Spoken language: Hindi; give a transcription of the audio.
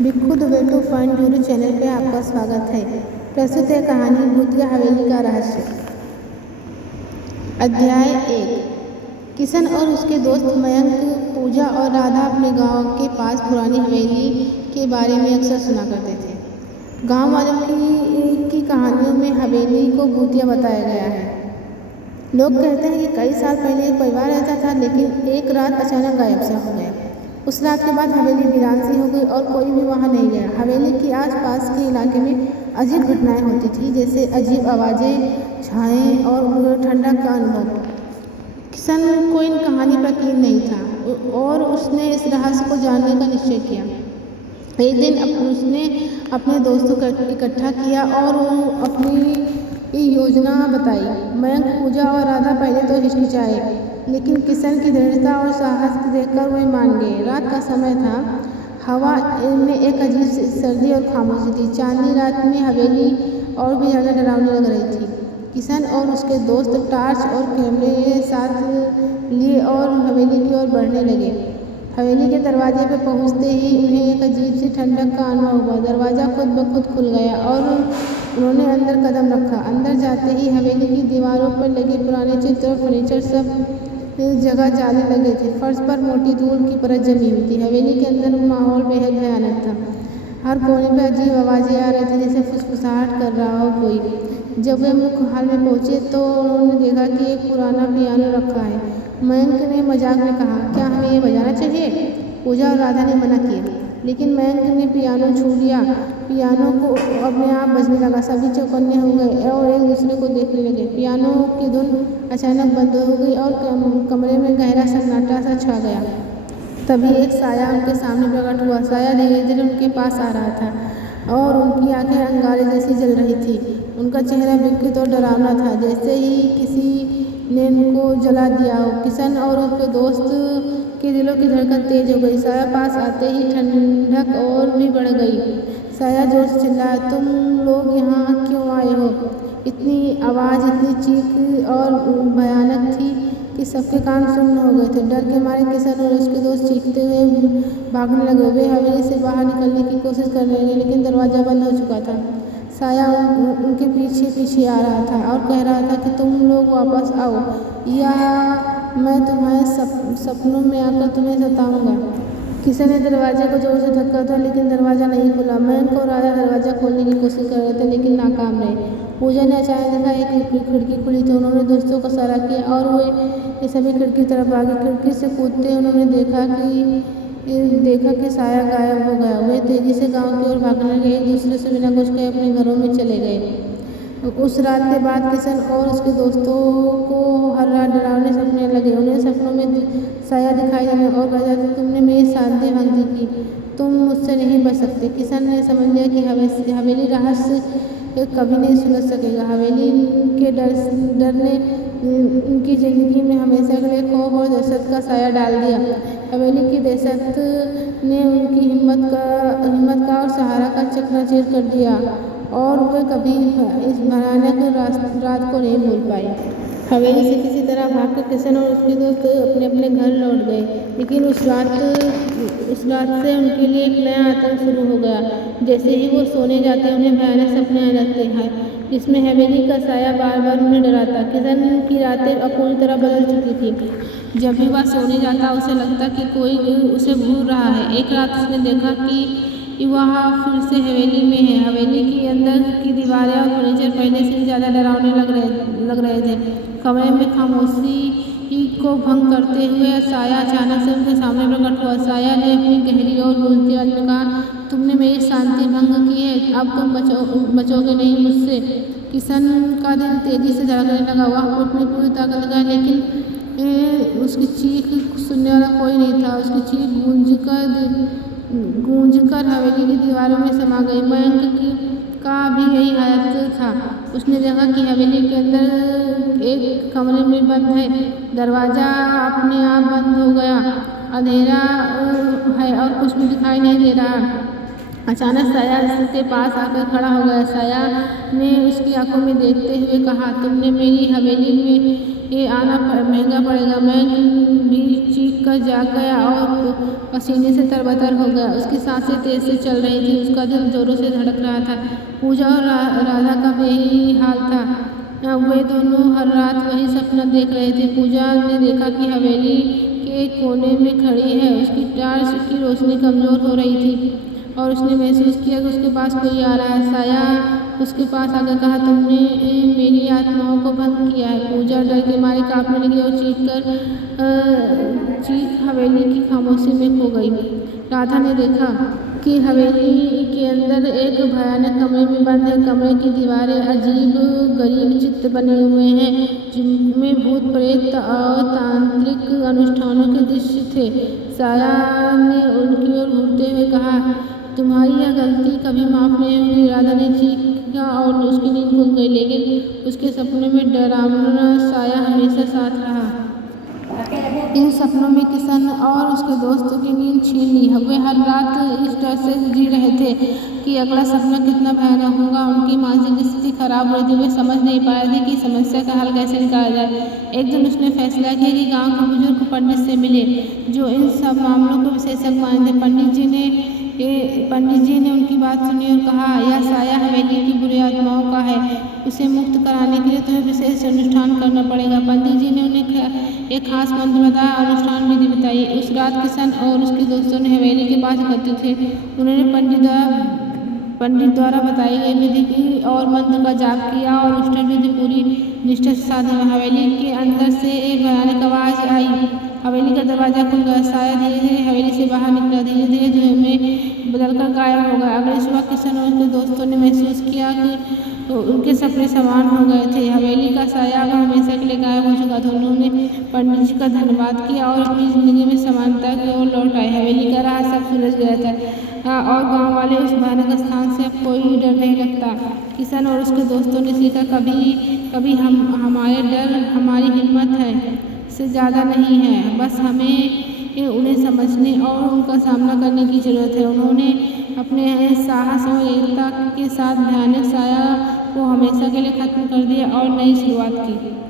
भिक्खू दुबे 2.0 चैनल पे आपका स्वागत है। प्रस्तुत है कहानी भूतिया हवेली का रहस्य। अध्याय 1। किशन और उसके दोस्त मयंक, पूजा और राधा अपने गांव के पास पुरानी हवेली के बारे में अक्सर सुना करते थे। गांव वालों की कहानियों में हवेली को भूतिया बताया गया है। लोग कहते हैं कि कई साल पहले एक परिवार रहता था, लेकिन एक रात अचानक गायब सा हो गया। उस रात के बाद हवेली वीरान सी हो गई और कोई भी वहां नहीं गया। हवेली के आसपास के इलाके में अजीब घटनाएं होती थी, जैसे अजीब आवाजें, छाएं और ठंडक का अनुभव। किशन को इन कहानी पर यकीन नहीं था और उसने इस रहस्य को जानने का निश्चय किया। एक दिन उसने अपने दोस्तों को इकट्ठा किया और अपनी योजना बताई। मयंक, पूजा और राधा पहले तो हिचकिचाए, लेकिन किशन की दृढ़ता और साहस देखकर वे मान गए। रात का समय था। हवा में एक अजीब सर्दी और खामोशी थी। चांदनी रात में हवेली और भी ज़्यादा डरावनी लग रही थी। किशन और उसके दोस्त टॉर्च और कैमरे साथ लिए और हवेली की ओर बढ़ने लगे। हवेली के दरवाजे पर पहुंचते ही उन्हें एक अजीब सी ठंडक का अनुभव हुआ। दरवाज़ा खुद ब खुद खुल गया और उन्होंने अंदर कदम रखा। अंदर जाते ही हवेली की दीवारों पर लगे पुराने चित्र और फर्नीचर सब जगह जाने लगे थे। फर्श पर मोटी धूल की परत जमी हुई थी। हवेली के अंदर माहौल बेहद भयानक था। हर कोने पर अजीब आवाज़ें आ रही थी, जैसे फुसफुसाहट कर रहा हो कोई। जब वे मुख्य हॉल में पहुंचे तो उन्होंने देखा कि एक पुराना पियानो रखा है। मयंक ने मजाक में कहा, क्या हमें ये बजाना चाहिए? पूजा और राधा ने मना किया, लेकिन मयंक ने पियानो छू लिया। पियानो को अपने आप बजने लगा। सभी चौकन्ने हो गए और एक दूसरे को देखने लगे। पियानो की धुन अचानक बंद हो गई और कमरे में गहरा सन्नाटा सा छा गया। तभी एक साया उनके सामने प्रकट हुआ। साया धीरे धीरे उनके पास आ रहा था और उनकी आंखें अंगारे जैसी जल रही थी। उनका चेहरा विकृत और डरावना था, जैसे ही किसी ने उनको जला दिया हो। किशन और उनके दोस्त के दिलों की धड़कन तेज हो गई। साया पास आते ही ठंडक और भी बढ़ गई। साया जोर से चिल्लाया, तुम लोग यहाँ क्यों आए हो? इतनी आवाज़, इतनी चीख और भयानक थी कि सबके कान सुन्न हो गए थे। डर के मारे किशन और उसके दोस्त चीखते हुए भागने लगे। वे हवेली से बाहर निकलने की कोशिश करने लगे, लेकिन दरवाज़ा बंद हो चुका था। साया उनके पीछे पीछे आ रहा था और कह रहा था कि तुम लोग वापस आओ या मैं तुम्हारे सपनों में आकर तुम्हें सताऊंगा। किशन ने दरवाजे को जोर से धक्का था, लेकिन दरवाज़ा नहीं खुला। मयंक और राधा दरवाज़ा खोलने की कोशिश कर रहे थे, लेकिन नाकाम रहे। पूजा ने अचानक देखा एक खिड़की खुली थी। उन्होंने दोस्तों को इशारा किया और वे सभी खिड़की तरफ आ गए। खिड़की से कूदते उन्होंने देखा कि साया गायब हो गया। वे तेजी से गांव की ओर भागने लगे, एक दूसरे से बिना कुछ कहे अपने घरों में चले गए। उस रात के बाद किशन और उसके दोस्तों को हर रात डरावने सपने लगे। उन्हें सपनों में साया दिखाई देने और कहा, तुमने मेरी शांति भंग की, तुम मुझसे नहीं बच सकते। किशन ने समझ लिया कि हवेली रहस्य कभी नहीं सुलझ सकेगा। हवेली के डर ने उनकी जिंदगी में हमेशा के लिए खौफ और दहशत का साया डाल दिया। हवेली की दहशत ने उनकी हिम्मत का और सहारा का चकनाचूर कर दिया और वे कभी इस भयानक रात को नहीं भूल पाए। हवेली से किसी तरह भागकर किशन और उसके दोस्त अपने अपने घर लौट गए, लेकिन उस रात से उनके लिए एक नया आतंक शुरू हो गया। जैसे ही वो सोने जाते उन्हें भयानक सपने आने लगते हैं, जिसमें हवेली का साया बार बार उन्हें डराता। किशन की रातें अब पूरी तरह बदल चुकी थी। जब भी वह सोने जाता उसे लगता कि कोई उसे घूर रहा है। एक रात उसने देखा कि वह फिर से हवेली में है। हवेली के अंदर की दीवारें और फर्नीचर पहले से ही ज़्यादा डरावने लग रहे थे। कमरे में खामोशी को भंग करते हुए साया अचानक से उनके सामने प्रकट हुआ। साया ने अपनी गहरी और गूंजती आवाज़ में कहा, तुमने मेरी शांति भंग की है, अब तुम बचोगे नहीं मुझसे। किशन का दिल तेजी से धड़कने लगा। वह अपनी पूरी ताकत लगाया, लेकिन उसकी चीख सुनने वाला कोई नहीं था। उसकी चीख गूंजकर हवेली की दीवारों में समा गई। मयंक का भी यही हालत था। उसने देखा कि हवेली के अंदर एक कमरे में बंद है। दरवाज़ा अपने आप बंद हो गया। अंधेरा है और कुछ भी दिखाई नहीं दे रहा। अचानक साया उसके पास आकर खड़ा हो गया। साया ने उसकी आंखों में देखते हुए कहा, तुमने मेरी हवेली में आना महंगा पड़ेगा। मैं भी चीख कर जाग गया और पसीने से तरबतर हो गया। उसकी सांसें तेज से चल रही थी, उसका दिल जोरों से धड़क रहा था। पूजा और राधा का भी यही हाल था। वे दोनों हर रात वही सपना देख रहे थे। पूजा ने देखा कि हवेली के कोने में खड़ी है, उसकी टार्च की रोशनी कमजोर हो रही थी और उसने महसूस किया कि उसके पास कोई आ रहा है। साया उसके पास आकर कहा, तुमने मेरी आत्माओं को भंग किया है। पूजा डर के मारे कांपने लगी और चीख हवेली की खामोशी में खो गई। राधा ने देखा कि हवेली के अंदर एक भयानक कमरे में बंद है। कमरे की दीवारें अजीब गरीब चित्र बने हुए हैं, जिनमें भूत प्रेत और तांत्रिक अनुष्ठानों के दृश्य थे। साया ने उनकी ओर घूरते हुए कहा, तुम्हारी यह गलती कभी माफ नहीं होगी। राधा ने चीखा और उसकी नींद खुल गई, लेकिन उसके सपनों में डरावना साया हमेशा साथ रहा। इन सपनों में किशन और उसके दोस्तों की नींद छीन ली। वे हर रात इस डर से जी रहे थे कि अगला सपना कितना भयानक होगा। उनकी मानसिक स्थिति खराब हो रही थी। वे समझ नहीं पा रहे थे कि समस्या का हल कैसे निकाला जाए। एक दिन उसने फैसला किया कि गांव के बुजुर्ग पंडित से मिले, जो इन सब मामलों को विशेषज्ञ मानते। पंडित जी ने उनकी बात सुनी और कहा, यह साया हवेली की बुरी आत्माओं का है। उसे मुक्त कराने के लिए तुम्हें विशेष अनुष्ठान करना पड़ेगा। पंडित जी ने उन्हें एक खास मंत्र बताया, अनुष्ठान विधि बताई। उस रात किशन और उसके दोस्तों ने हवेली के पास एकत्रित थे। उन्होंने पंडित द्वारा बताई गई विधि की और मंत्र का जाप किया और अनुष्ठान विधि पूरी निष्ठा से साध में। हवेली के अंदर से एक भयानक आवाज आई। हवेली का दरवाजा खुल गया। साया धीरे धीरे हवेली से बाहर निकला, धीरे धीरे धुएं में बदलकर गायब हो गया। अगली सुबह किशन और उसके दोस्तों ने महसूस किया कि उनके सपने समान हो गए थे। हवेली का साया अब हमेशा के लिए गायब हो चुका था। उन्होंने पंडित जी का धन्यवाद किया और अपनी जिंदगी में समानता की ओर लौट आए। हवेली का राह सब सुलझ गया था और गांव वाले उस भयानक स्थान से अब कोई डर नहीं लगता। किशन और उसके दोस्तों ने सीखा, कभी हमारे डर हमारी हिम्मत है से ज़्यादा नहीं है। बस हमें उन्हें समझने और उनका सामना करने की ज़रूरत है। उन्होंने अपने साहस और एकता के साथ भयानक साया को हमेशा के लिए खत्म कर दिया और नई शुरुआत की।